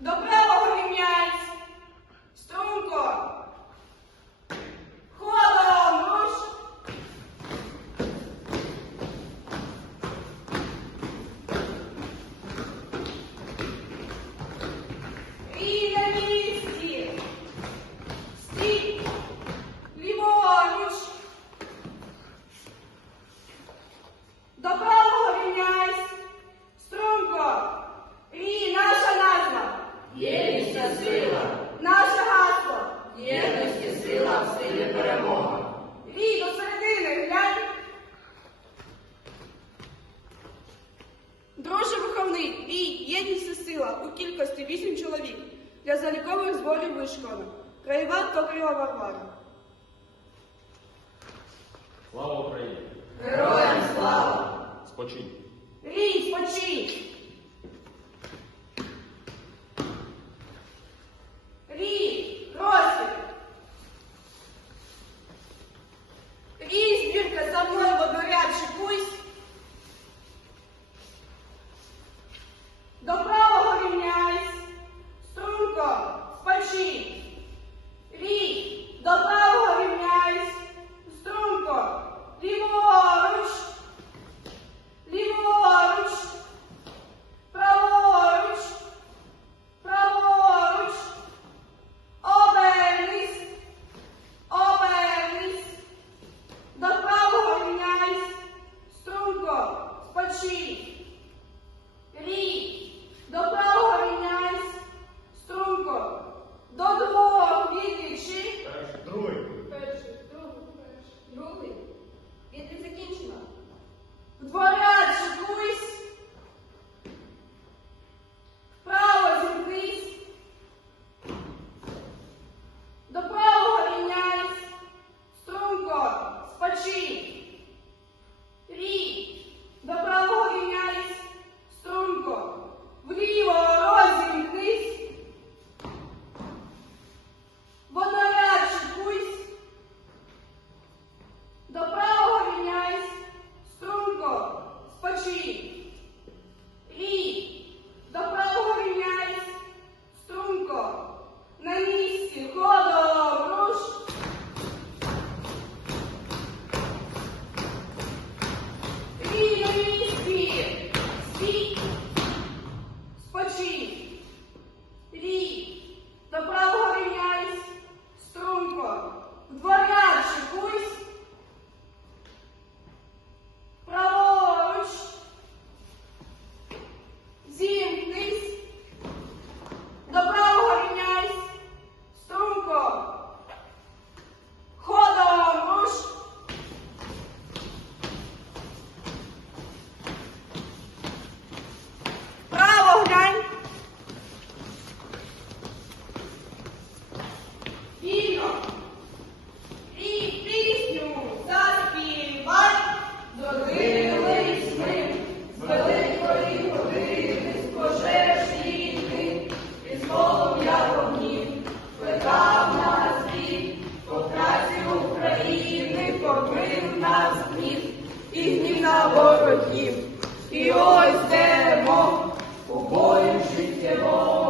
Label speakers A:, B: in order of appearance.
A: Добре. кількості вісім чоловік для залікових зборів вишколи. Краєва Токрива Варвара.
B: Слава Україні!
A: Героям слава!
B: Спочинь!
A: Рій, спочинь! і гнів на ворогів, і ось демо у бою життєвому.